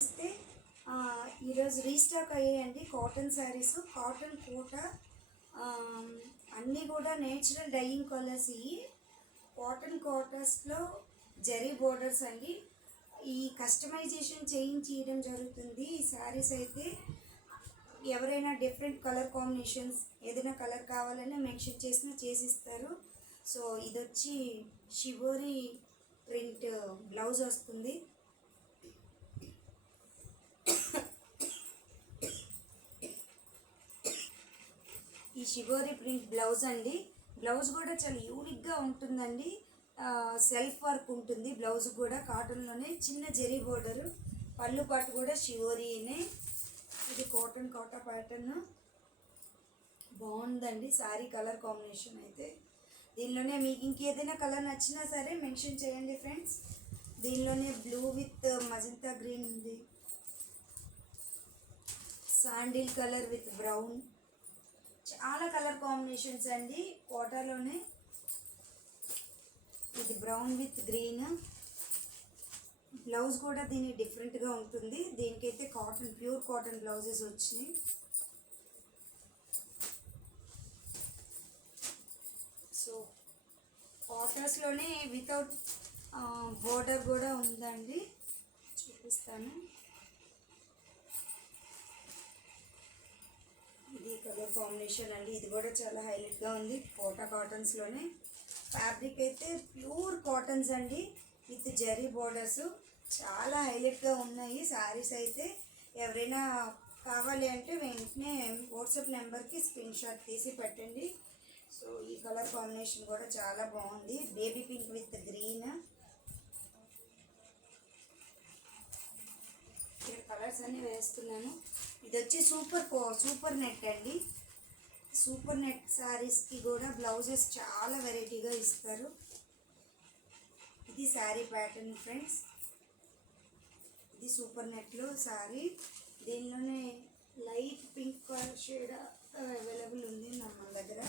వస్తే ఈరోజు రీస్టాక్ అయ్యాయండి కాటన్ శారీస్. కాటన్ కోట అన్నీ కూడా నేచురల్ డైయింగ్ కలర్స్. ఇవి కాటన్ కోటర్స్లో జరీ బోర్డర్స్ అండి. ఈ కస్టమైజేషన్ చేయించడం జరుగుతుంది. ఈ శారీస్ అయితే ఎవరైనా డిఫరెంట్ కలర్ కాంబినేషన్స్ ఏదైనా కలర్ కావాలన్నా మెన్షన్ చేసినా చేసిస్తారు. సో ఇది వచ్చి షిబోరి ప్రింట్ బ్లౌజ్ వస్తుంది. ఈ షిబోరి ప్రింట్ బ్లౌజ్ అండి. బ్లౌజ్ కూడా చాలా యూనిక్గా ఉంటుందండి. సెల్ఫ్ వర్క్ ఉంటుంది బ్లౌజ్ కూడా. కాటన్లోనే చిన్న జెరీ బోర్డరు, పళ్ళు పాటు కూడా షిబోరీనే. ఇది కాటన్ కోటా ప్యాటర్న్ బాగుందండి. శారీ కలర్ కాంబినేషన్ అయితే దీనిలోనే మీకు ఇంకేదైనా కలర్ నచ్చినా సరే మెన్షన్ చేయండి ఫ్రెండ్స్. దీనిలోనే బ్లూ విత్ మజంతా గ్రీన్ ఉంది, శాండిల్ కలర్ విత్ బ్రౌన్, చాలా కలర్ కాంబినేషన్స్ అండి కోటాలోనే. ఇది బ్రౌన్ విత్ గ్రీన్. బ్లౌజ్ కూడా దీనికి డిఫరెంట్గా ఉంటుంది. దీనికైతే కాటన్ ప్యూర్ కాటన్ బ్లౌజెస్ వచ్చినాయి. సో కాటన్స్లోనే వితౌట్ బోర్డర్ కూడా ఉందండి, చూపిస్తాను. ఇది కలర్ కాంబినేషన్ అండి. ఇది కూడా చాలా హైలైట్గా ఉంది కోటా కాటన్స్లోనే. ఫ్యాబ్రిక్ అయితే ప్యూర్ కాటన్స్ అండి విత్ జరీ బోర్డర్స్. చాలా హైలైట్గా ఉన్నాయి శారీస్ అయితే. ఎవరైనా కావాలి అంటే వెంటనే వాట్సాప్ నెంబర్కి స్క్రీన్ షాట్ తీసి పెట్టండి. సో ఈ కలర్ కాంబినేషన్ కూడా చాలా బాగుంది. Baby pink with green. ఇక్కడ కలర్స్ అన్నీ వేస్తున్నాను. ఇది వచ్చి సూపర్ నెట్ అండి. సూపర్ నెట్ శారీస్కి కూడా బ్లౌజెస్ చాలా వెరైటీగా ఇస్తారు. ఇది శారీ ప్యాటర్న్ ఫ్రెండ్స్. ఇది సూపర్ నెట్లో శారీ. దీనిలోనే light pink colour shade available ఉంది మన దగ్గర.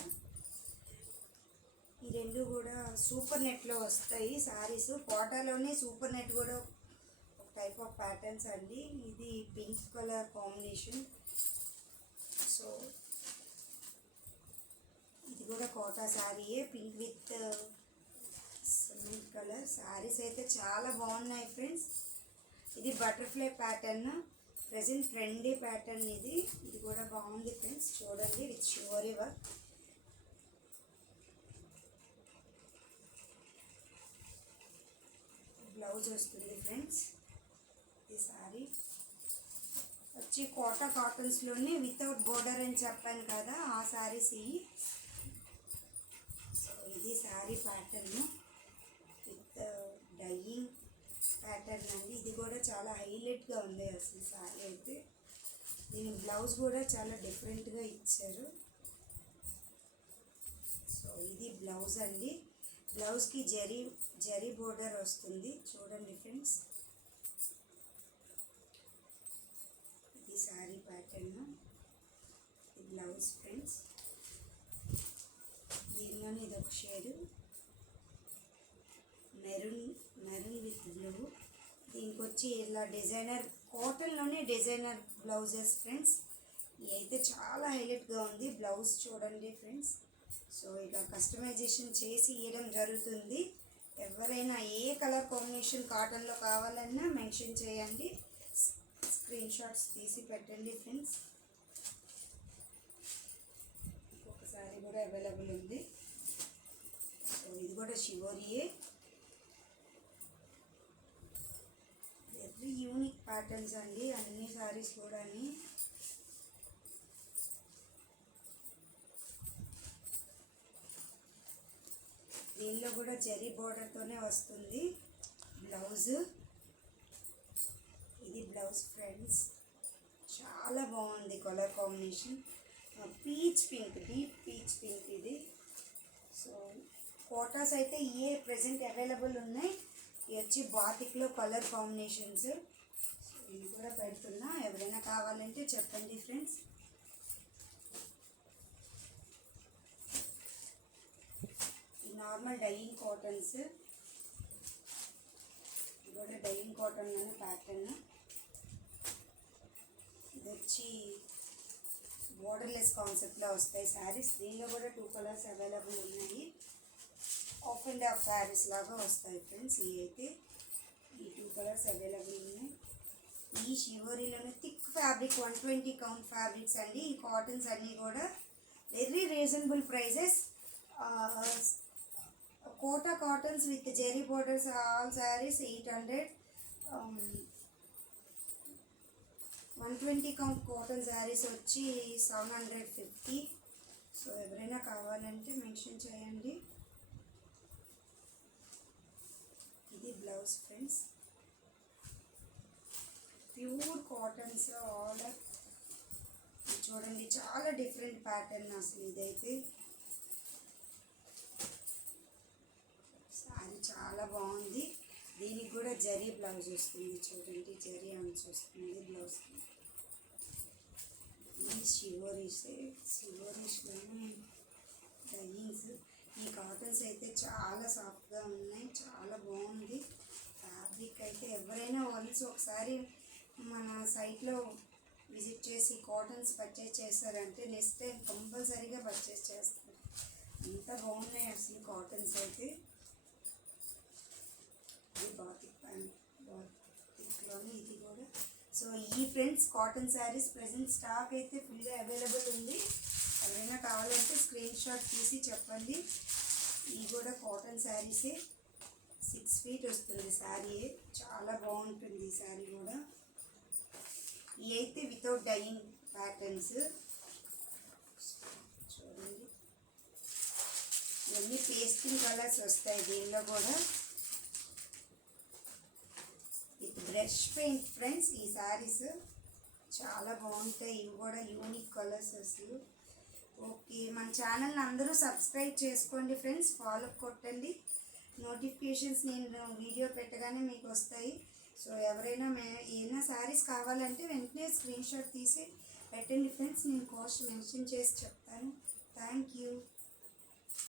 ఈ రెండు కూడా సూపర్ నెట్లో వస్తాయి శారీస్. కోటాలోనే సూపర్ నెట్ కూడా టైప్ ఆఫ్ ప్యాటర్న్స్ అండి. ఇది పింక్ కలర్ కాంబినేషన్. సో ఇది కూడా కోటా శారీయే, pink with cement colour. Saris అయితే చాలా బాగున్నాయి ఫ్రెండ్స్. ఇది butterfly pattern, present trendy pattern ఇది. ఇది కూడా బాగుంది ఫ్రెండ్స్, చూడండి విత్ షివోరీ వర్క్. బ్లౌజ్ వస్తుంది ఫ్రెండ్స్. ఈ శారీ వచ్చి కోటా కాటన్స్లోనే వితౌట్ బోర్డర్ అని చెప్పాను కదా, ఆ శారీస్ ఇవి. సో ఇది sari pattern with dyeing pattern అండి. ఇది కూడా చాలా హైలైట్గా ఉంది అసలు శారీ అయితే. దీని బ్లౌజ్ కూడా చాలా డిఫరెంట్గా ఇచ్చారు. సో ఇది బ్లౌజ్ అండి. బ్లౌజ్కి జరీ బోర్డర్ వస్తుంది, చూడండి ఫ్రెండ్స్. ఇది శారీ ప్యాటర్న్, ఇది బ్లౌజ్ ఫ్రెండ్స్. దీనిలోనే ఇది ఒక షేడు మెరూన్ విత్ బ్లూ. దీనికి వచ్చి ఇలా డిజైనర్ కాటన్లోనే డిజైనర్ బ్లౌజెస్ ఫ్రెండ్స్. ఇది అయితే చాలా హైలైట్గా ఉంది బ్లౌజ్, చూడండి ఫ్రెండ్స్. సో ఇలా కస్టమైజేషన్ చేసి ఇవ్వడం జరుగుతుంది. ఎవరైనా ఏ కలర్ కాంబినేషన్ కాటన్లో కావాలన్నా మెన్షన్ చేయండి, స్క్రీన్ షాట్స్ తీసి పెట్టండి ఫ్రెండ్స్. ఇంకొక శారీ కూడా అవైలబుల్ ఉంది. సో ఇది కూడా షివోరియే. వెరీ యూనిక్ ప్యాటర్న్స్ అండి అన్ని శారీస్ కూడా. దీనిలో కూడా జరీ బోర్డర్తోనే వస్తుంది బ్లౌజ్. ఇది బ్లౌజ్ ఫ్రెండ్స్, చాలా బాగుంది colour combination. Peach pink, deep peach pink ఇది. సో కోటాస్ అయితే ఏ ప్రెజెంట్ అవైలబుల్ ఉన్నాయి. ఇవి వచ్చి బాతిక్లో కలర్ కాంబినేషన్స్. సో ఇవి కూడా పెడుతున్నా, ఎవరైనా కావాలంటే చెప్పండి ఫ్రెండ్స్. నార్మల్ డైయింగ్ కాటన్స్, ఇది కూడా డైయింగ్ కాటన్లోనే ప్యాటర్న్. వచ్చి బోర్డర్లెస్ కాన్సెప్ట్లో వస్తాయి శారీస్. దీనిలో కూడా 2 కలర్స్ అవైలబుల్ ఉన్నాయి. ఆఫ్ అండ్ ఆఫ్ శారీస్ లాగా వస్తాయి ఫ్రెండ్స్. ఇవి అయితే ఈ 2 కలర్స్ అవైలబుల్ ఉన్నాయి. ఈ షివోరీలోనే థిక్ ఫ్యాబ్రిక్ 120 కౌంట్ ఫ్యాబ్రిక్స్ అండి. ఈ కాటన్స్ అన్నీ కూడా very reasonable prices. Kota cottons with zari borders all saris 800. 120 count cotton saris వచ్చి 750. సో ఎవరైనా కావాలంటే మెన్షన్ చేయండి. ఇది blouse friends. Pure cottons all చూడండి, చాలా డిఫరెంట్ ప్యాటర్న్ అసలు. ఇదైతే సారీ చాలా బాగుంది. దీనికి కూడా జరీ బ్లౌజ్ వస్తుంది. చూడండి, జరీ అంచు వస్తుంది బ్లౌజ్కి. ఈ షివోరీస్లోనే డైయింగ్స్. ఈ కాటన్స్ అయితే చాలా సాఫ్ట్గా ఉన్నాయి, చాలా బాగుంది ఫ్యాబ్రిక్ అయితే. ఎవరైనా వన్స్ ఒకసారి మన సైట్లో విజిట్ చేసి కాటన్స్ పర్చేస్ చేస్తారంటే నెక్స్ట్ టైం కంపల్సరీగా పర్చేస్ చేస్తారు. అంత బాగున్నాయి అసలు కాటన్స్ అయితే. ఇది బాతిక్లోనే ఇది కూడా. సో ఈ friends cotton saris present stock అయితే ఫుల్గా అవైలబుల్ ఉంది. ఎవరైనా కావాలంటే స్క్రీన్ షాట్ తీసి చెప్పండి. ఇవి కూడా కాటన్ శారీసే. 6 feet వస్తుంది శారీ. చాలా బాగుంటుంది ఈ శారీ కూడా. ఇవి అయితే వితౌట్ డైయింగ్ ప్యాటర్న్స్. చూడండి, ఇవన్నీ పేస్టింగ్ కలర్స్ వస్తాయి దీనిలో కూడా. With brush paint friends. ఈ శారీస్ చాలా బాగుంటాయి. ఇవి కూడా యూనిక్ కలర్స్ అసలు. ఓకే, మన ఛానల్ని అందరూ సబ్స్క్రైబ్ చేసుకోండి ఫ్రెండ్స్. ఫాలో కొట్టండి. నోటిఫికేషన్స్ నేను వీడియో పెట్టగానే మీకు వస్తాయి. సో ఎవరైనా ఏమైనా శారీస్ కావాలంటే వెంటనే స్క్రీన్ షాట్ తీసి పెట్టండి ఫ్రెండ్స్. నేను కాస్ట్ మెన్షన్ చేసి చెప్తాను. Thank you.